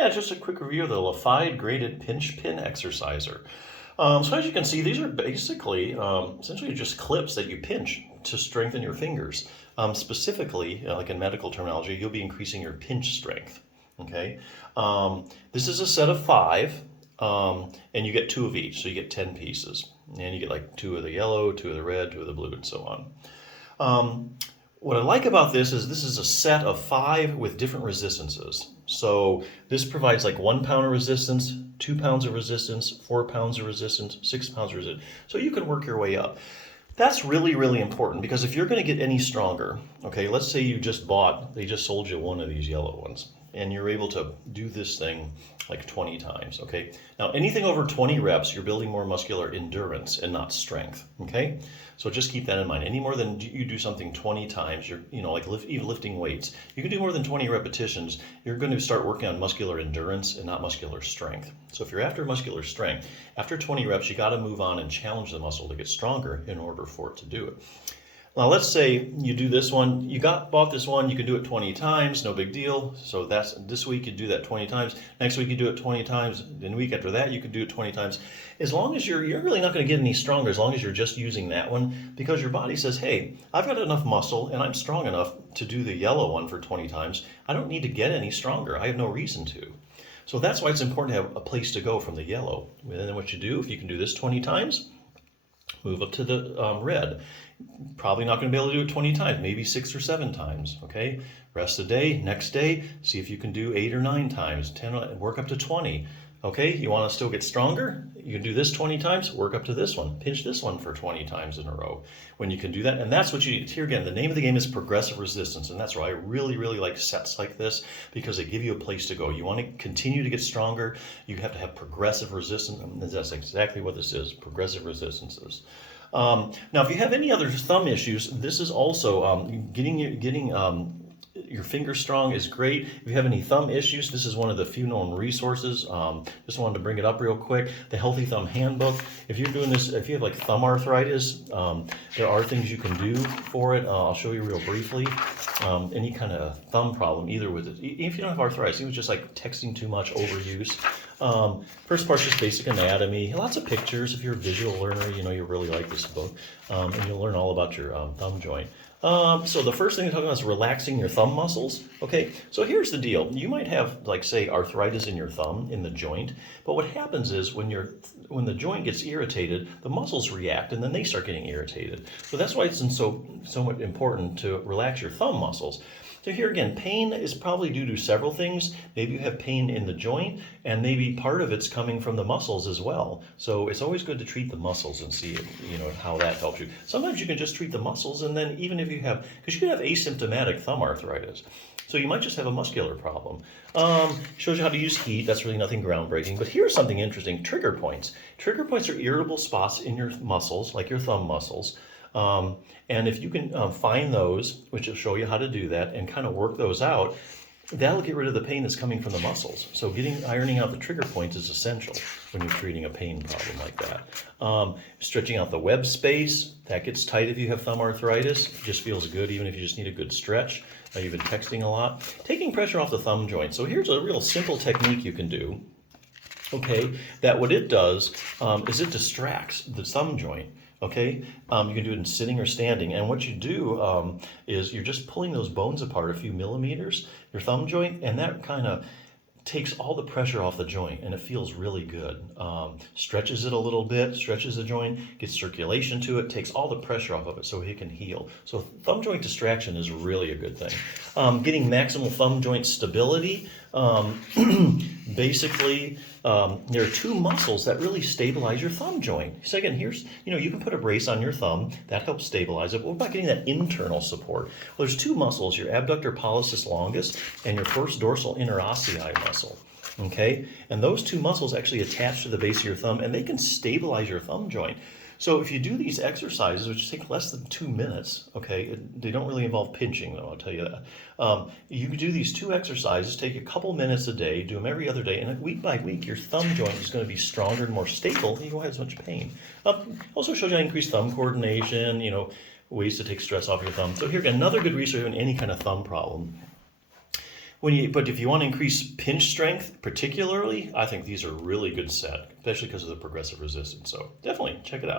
Yeah, just a quick review of the LEIFIDE Graded Pinch Pin Exerciser. So as you can see, these are basically essentially just clips that you pinch to strengthen your fingers. Specifically, like in medical terminology, you'll be increasing your pinch strength. Okay, this is a set of 5, and you get 2 of each, so you get 10 pieces, and you get like 2 of the yellow, 2 of the red, 2 of the blue, and so on. What I like about this is a set of 5 with different resistances. So this provides like 1 pound of resistance, 2 pounds of resistance, 4 pounds of resistance, 6 pounds of resistance. So you can work your way up. That's really, really important because if you're going to get any stronger, okay, let's say they just sold you one of these yellow ones and you're able to do this thing like 20 times, okay? Now, anything over 20 reps, you're building more muscular endurance and not strength, okay? So just keep that in mind. Any more than you do something 20 times, like even lifting weights, you can do more than 20 repetitions, you're going to start working on muscular endurance and not muscular strength. So if you're after muscular strength, after 20 reps, you got to move on and challenge the muscle to get stronger in order for it to do it. Now let's say you do this one, bought this one, you can do it 20 times, no big deal. So that's this week you do that 20 times, next week you do it 20 times, then the week after that you could do it 20 times. As long as you're really not going to get any stronger as long as you're just using that one, because your body says, hey, I've got enough muscle and I'm strong enough to do the yellow one for 20 times. I don't need to get any stronger. I have no reason to. So that's why it's important to have a place to go from the yellow. And then what you do, if you can do this 20 times, move up to the red. Probably not going to be able to do it 20 times, maybe 6 or 7 times, okay? Rest the day, next day, see if you can do 8 or 9 times, 10, work up to 20. Okay, you want to still get stronger? You can do this 20 times, work up to this one. Pinch this one for 20 times in a row when you can do that. And that's what you need. Here again, the name of the game is progressive resistance. And that's why I really, really like sets like this because they give you a place to go. You want to continue to get stronger, you have to have progressive resistance. And that's exactly what this is, progressive resistances. Now, if you have any other thumb issues, this is also getting your fingers strong is great. If you have any thumb issues, this is one of the few known resources. Just wanted to bring it up real quick. The Healthy Thumb Handbook. If you're doing this, if you have like thumb arthritis, there are things you can do for it. I'll show you real briefly. Any kind of thumb problem, either with it, if you don't have arthritis, even just like texting too much, overuse. First part's just basic anatomy. Lots of pictures. If you're a visual learner, you really like this book, and you'll learn all about your thumb joint. So the first thing we're talking about is relaxing your thumb muscles. Okay, so here's the deal. You might have, like, say, arthritis in your thumb, in the joint, but what happens is when the joint gets irritated, the muscles react and then they start getting irritated. So that's why it's so much important to relax your thumb muscles. So here again, pain is probably due to several things. Maybe you have pain in the joint, and maybe part of it's coming from the muscles as well. So it's always good to treat the muscles and see, how that helps you. Sometimes you can just treat the muscles, and then even if you have, because you can have asymptomatic thumb arthritis. So you might just have a muscular problem. Shows you how to use heat. That's really nothing groundbreaking. But here's something interesting, trigger points. Trigger points are irritable spots in your muscles, like your thumb muscles. And if you can find those, which will show you how to do that, and kind of work those out, that'll get rid of the pain that's coming from the muscles. So ironing out the trigger points is essential when you're treating a pain problem like that. Stretching out the web space, that gets tight if you have thumb arthritis. It just feels good even if you just need a good stretch. You've been texting a lot. Taking pressure off the thumb joint. So here's a real simple technique you can do. Okay, that what it does is it distracts the thumb joint. Okay, you can do it in sitting or standing, and what you do is you're just pulling those bones apart a few millimeters, your thumb joint, and that kind of takes all the pressure off the joint, and it feels really good. Stretches it a little bit, stretches the joint, gets circulation to it, takes all the pressure off of it so it can heal. So thumb joint distraction is really a good thing. Getting maximal thumb joint stability. Basically, there are 2 muscles that really stabilize your thumb joint. So again, here's, you can put a brace on your thumb. That helps stabilize it. What about getting that internal support? Well, there's 2 muscles, your abductor pollicis longus and your first dorsal interossei muscle. Okay? And those 2 muscles actually attach to the base of your thumb, and they can stabilize your thumb joint. So if you do these exercises, which take less than 2 minutes, okay, they don't really involve pinching, though, I'll tell you that. You can do these 2 exercises, take a couple minutes a day, do them every other day, and week by week, your thumb joint is going to be stronger and more stable, and you won't have as much pain. Also shows you how to increase thumb coordination, ways to take stress off your thumb. So here, another good resource in any kind of thumb problem. But if you want to increase pinch strength particularly, I think these are a really good set, especially because of the progressive resistance. So definitely check it out.